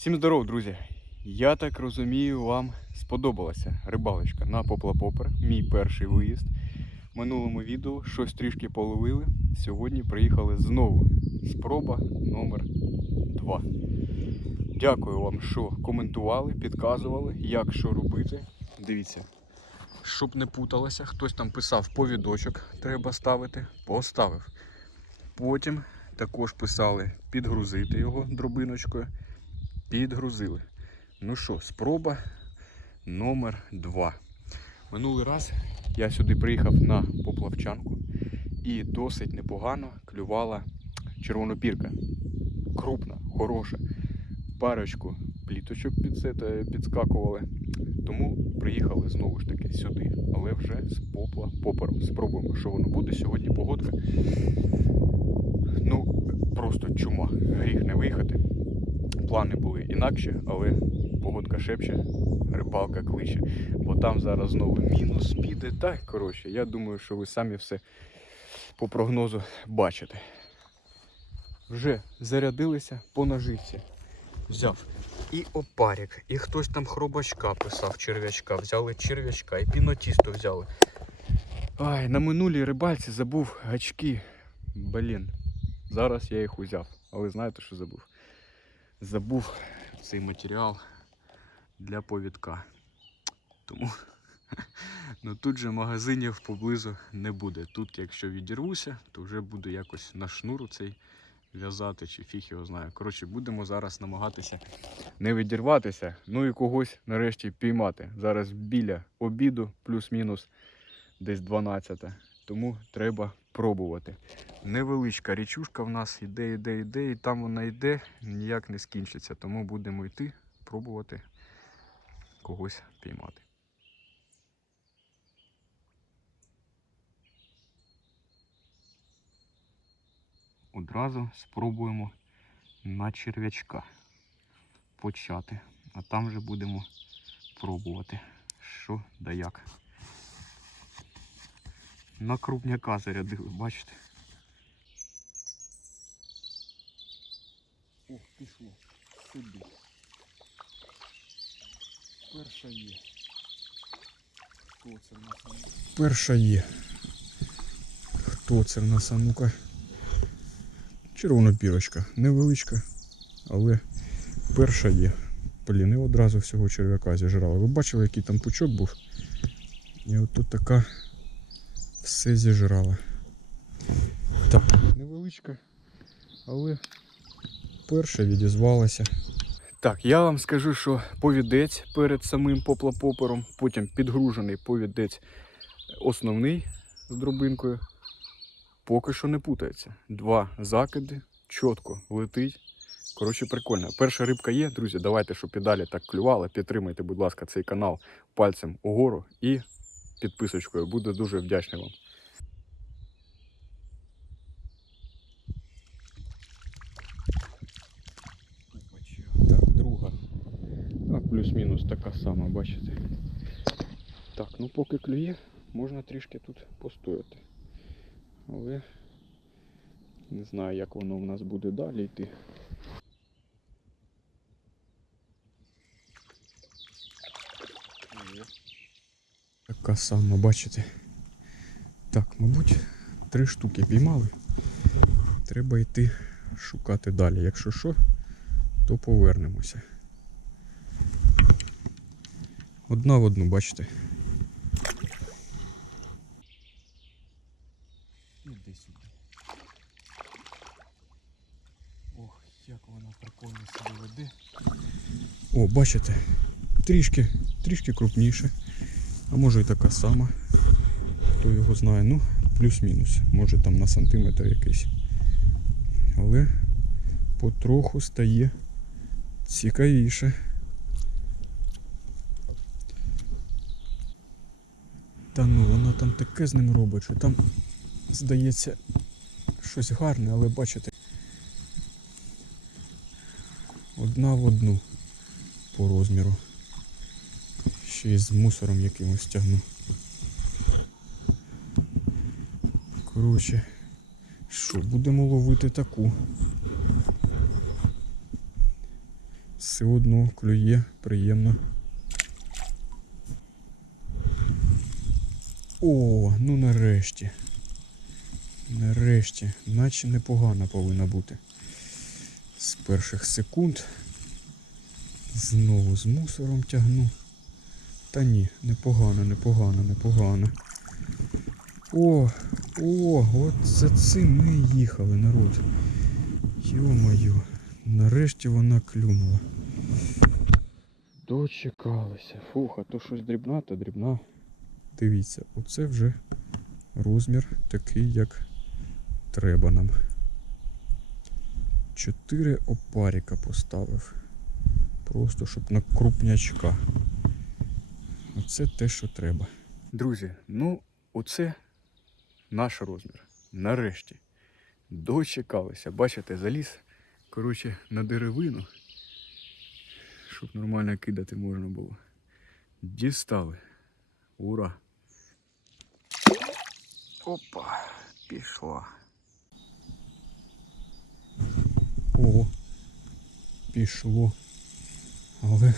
Всім здоров, друзі! Я так розумію, вам сподобалася рибалочка на Попла-Попер, мій перший виїзд. В минулому відео щось трішки половили. Сьогодні приїхали знову. Спроба номер 2. Дякую вам, що коментували, підказували, як що робити. Дивіться, щоб не путалося, хтось там писав повідочок, треба ставити, поставив. Потім також писали підгрузити його дробиночкою підгрузили. Ну що, спроба номер 2. Минулий раз я сюди приїхав на поплавчанку і досить непогано клювала червонопірка. Крупна, хороша. Парочку пліточок під це, підскакували. Тому приїхали знову ж таки сюди, але вже з попла попером. Спробуємо, що воно буде. Сьогодні погодка. Ну, просто чума. Гріх не виїхати плани були інакші, але погодка шепче, рибалка кличе. Бо там зараз знову мінус піде. Та коротше, я думаю, що ви самі все по прогнозу бачите. Вже зарядилися по наживці. Взяв і опарик, і хтось там хробачка писав, черв'ячка. Взяли черв'ячка, і пінотісто взяли. Ай, на минулій рибальці забув гачки. Блін. Зараз я їх узяв. Але знаєте, що забув? Забув цей матеріал для повідка. Тому ну, тут же магазинів поблизу не буде. Тут, якщо відірвуся, то вже буду якось на шнур цей в'язати чи фіг його знаю. Коротше, будемо зараз намагатися не відірватися, ну і когось нарешті піймати. Зараз біля обіду, плюс-мінус десь 12. Тому треба пробувати. Невеличка річушка в нас іде, іде, іде, і там вона йде, ніяк не скінчиться. Тому будемо йти, пробувати когось піймати. Одразу спробуємо на черв'ячка почати. А там вже будемо пробувати, що да як. На крупняка зарядили, бачите? О, пішло. Сюди. Перша є. Хто це в нас? Перша є. Хто це в нас? А ну-ка. Червона пірочка. Невеличка, але перша є. Блін, і одразу всього черв'яка зіжрала. Ви бачили, який там пучок був? І от тут така все зіжрала. Так, невеличка, але перша відізвалася. Так, я вам скажу, що повідець перед самим поплапопером, потім підгружений повідець основний з дробинкою. Поки що не путається. Два закиди, чітко летить. Коротше, прикольно. Перша рибка є, друзі. Давайте, щоб і далі так клювала. Підтримайте, будь ласка, цей канал пальцем угору і підписочкою. Буду дуже вдячний вам. Так, друга. А плюс-мінус така сама, бачите. Так, ну поки клює, можна трішки тут постояти. Але не знаю, як воно в нас буде далі йти. Така сама, бачите. Так, мабуть, три штуки піймали. Треба йти шукати далі. Якщо що, то повернемося. Одна в одну, бачите. Іди сюди. Ох, як вона прикольно себе веде. О, бачите, трішки, трішки крупніше. А може і така сама. Хто його знає, ну, плюс-мінус. Може там на сантиметр якийсь. Але потроху стає цікавіше. Та ну вона там таке з ним робить, що там здається щось гарне, але бачите. Одна в одну по розміру. Ще й з мусором якимось тягну. Коротше, що, будемо ловити таку. Все одно клює, приємно. О, ну нарешті. Нарешті, наче непогана повинна бути. З перших секунд. Знову з мусором тягну. Та ні, непогано, непогано, непогано. О, о, от за цим ми і їхали, народ. Йо-моє, нарешті вона клюнула. Дочекалися. Фух, а то щось дрібна, то дрібна. Дивіться, оце вже розмір такий, як треба нам. Чотири опаріка поставив. Просто щоб на крупнячка. Оце те, що треба. Друзі, ну оце наш розмір. Нарешті. Дочекалися. Бачите, заліз, коротше, на деревину, щоб нормально кидати можна було. Дістали. Ура! Опа, пішла. О, пішло. Але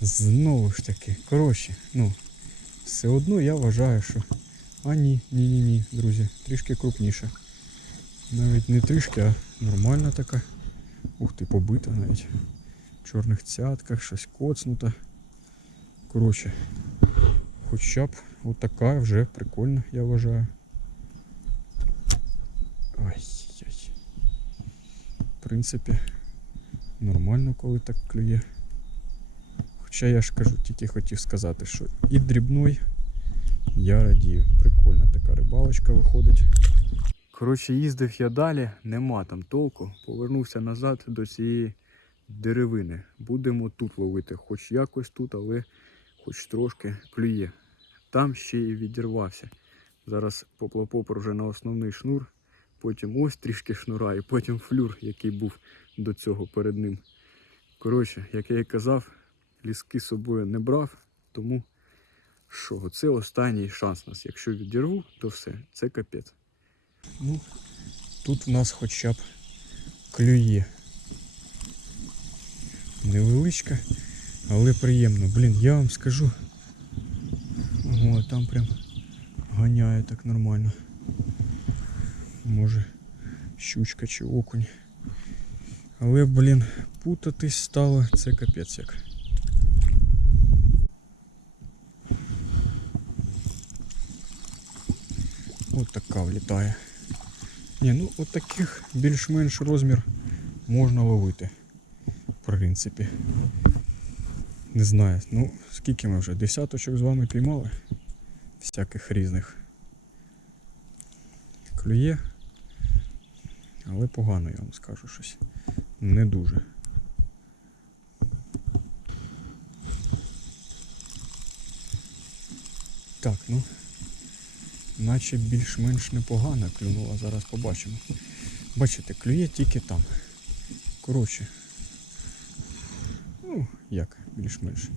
знову ж таки, коротше, ну, все одно я вважаю, що. А ні, ні, ні, ні, друзі, трішки крупніше. Навіть не трішки, а нормальна така. Ух ти, побита навіть. В чорних цятках, щось коцнуто. Коротше, хоча б отака вже прикольна, я вважаю. Ай-яй. В принципі, нормально, коли так клює. Хоча я ж кажу, тільки хотів сказати, що і дрібной я радію. Прикольна така рибалочка виходить. Коротше, їздив я далі, нема там толку. Повернувся назад до цієї деревини. Будемо тут ловити, хоч якось тут, але хоч трошки клює. Там ще і відірвався. Зараз поплапопер вже на основний шнур, потім ось трішки шнура, і потім флюр, який був до цього перед ним. Коротше, як я і казав, ліски з собою не брав, тому що це останній шанс у нас. Якщо відірву, то все, це капець. Ну, тут в нас хоча б клює. Невеличка, але приємно. Блін, я вам скажу. Ого, там прям ганяє так нормально. Може щучка чи окунь. Але, блін, путатись стало, це капець як. От така влітає. Ні, ну от таких більш-менш розмір можна ловити. В принципі. Не знаю, ну скільки ми вже десяточок з вами піймали. Всяких різних. Клює. Але погано я вам скажу щось. Не дуже. Так, ну наче більш-менш непогано клюнула, зараз побачимо. Бачите, клює тільки там. Коротше. Ну, як більш-менш.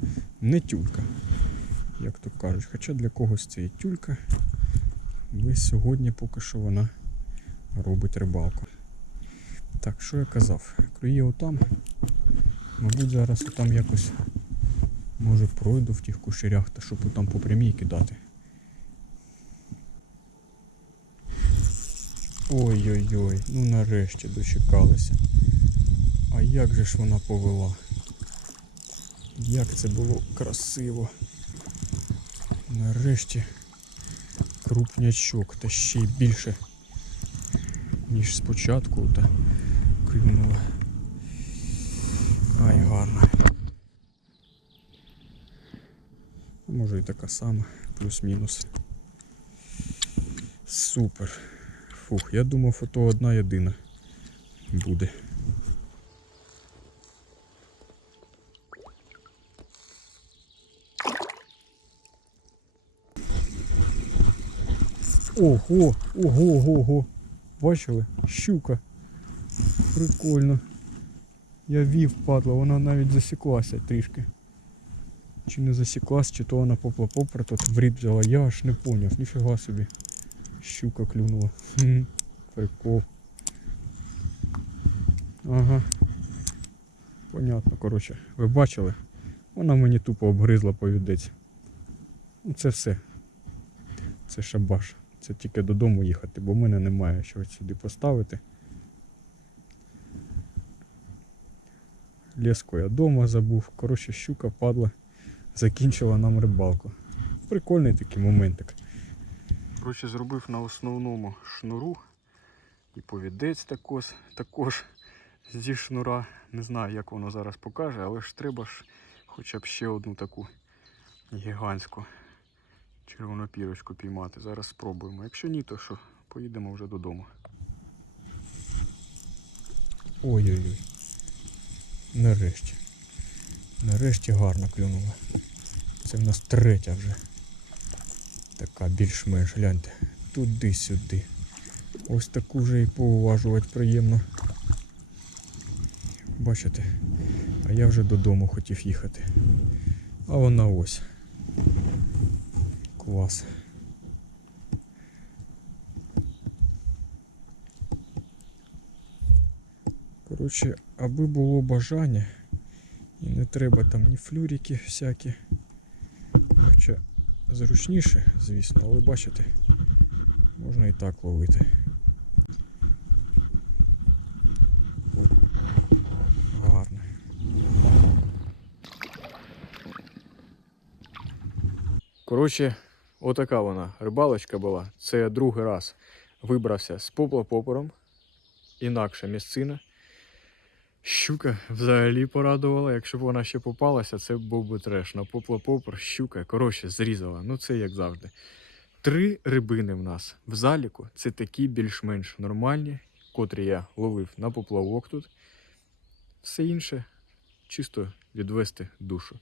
Не тюлька, як то кажуть. Хоча для когось це і тюлька. Але сьогодні поки що вона робить рибалку. Так, що я казав? Клює отам. Мабуть, зараз отам якось може пройду в тих кушерях, та щоб отам по прямій кидати. Ой-ой-ой, ну нарешті дочекалися. А як же ж вона повела? Як це було красиво. Нарешті крупнячок та ще й більше, ніж спочатку та клюнула. Ай, гарно. Може і така сама, плюс-мінус. Супер. Фух, я думав, ото одна єдина буде. Ого, ого, ого, ого. Бачили? Щука. Прикольно. Я вів падла, вона навіть засіклася трішки. Чи не засіклась, чи то вона попла-попра тут в рід взяла. Я аж не поняв, ніфіга собі. Щука клюнула. Прикол. Ага. Понятно, коротше, ви бачили? Вона мені тупо обгризла повідець. Ну це все. Це шабаш. Це тільки додому їхати, бо в мене немає чого сюди поставити. Леску я вдома забув. Коротше, щука падла, закінчила нам рибалку. Прикольний такий моментик. Коротше, зробив на основному шнуру. І повідець також, також зі шнура. Не знаю, як воно зараз покаже, але ж треба ж хоча б ще одну таку гігантську червону пірочку піймати. Зараз спробуємо. Якщо ні, то що, поїдемо вже додому. Ой-ой-ой. Нарешті. Нарешті гарно клюнула. Це в нас третя вже. Така більш-менш гляньте. Туди-сюди. Ось таку вже і поуважувати приємно. Бачите? А я вже додому хотів їхати. А вона ось. Клас. Коротше, аби було бажання, і не треба там ні флюрики всякі. Хоча зручніше, звісно, але бачите, можна і так ловити. Коротше, отака вона рибалочка була. Це я другий раз вибрався з поплапопором. Інакша місцина. Щука взагалі порадувала. Якщо б вона ще попалася, це був би треш. На поплапопор щука, коротше, зрізала. Ну це як завжди. Три рибини в нас в заліку. Це такі більш-менш нормальні, котрі я ловив на поплавок тут. Все інше чисто відвести душу.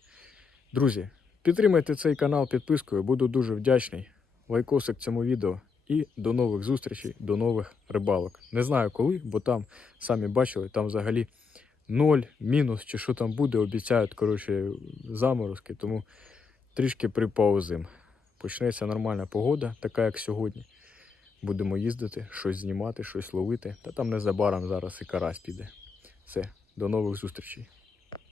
Друзі, підтримайте цей канал підпискою, буду дуже вдячний. Лайкосик цьому відео. І до нових зустрічей, до нових рибалок. Не знаю коли, бо там, самі бачили, там взагалі ноль, мінус чи що там буде, обіцяють коротше, заморозки, тому трішки припаузим. Почнеться нормальна погода, така як сьогодні. Будемо їздити, щось знімати, щось ловити. Та там незабаром зараз і карась піде. Все, до нових зустрічей.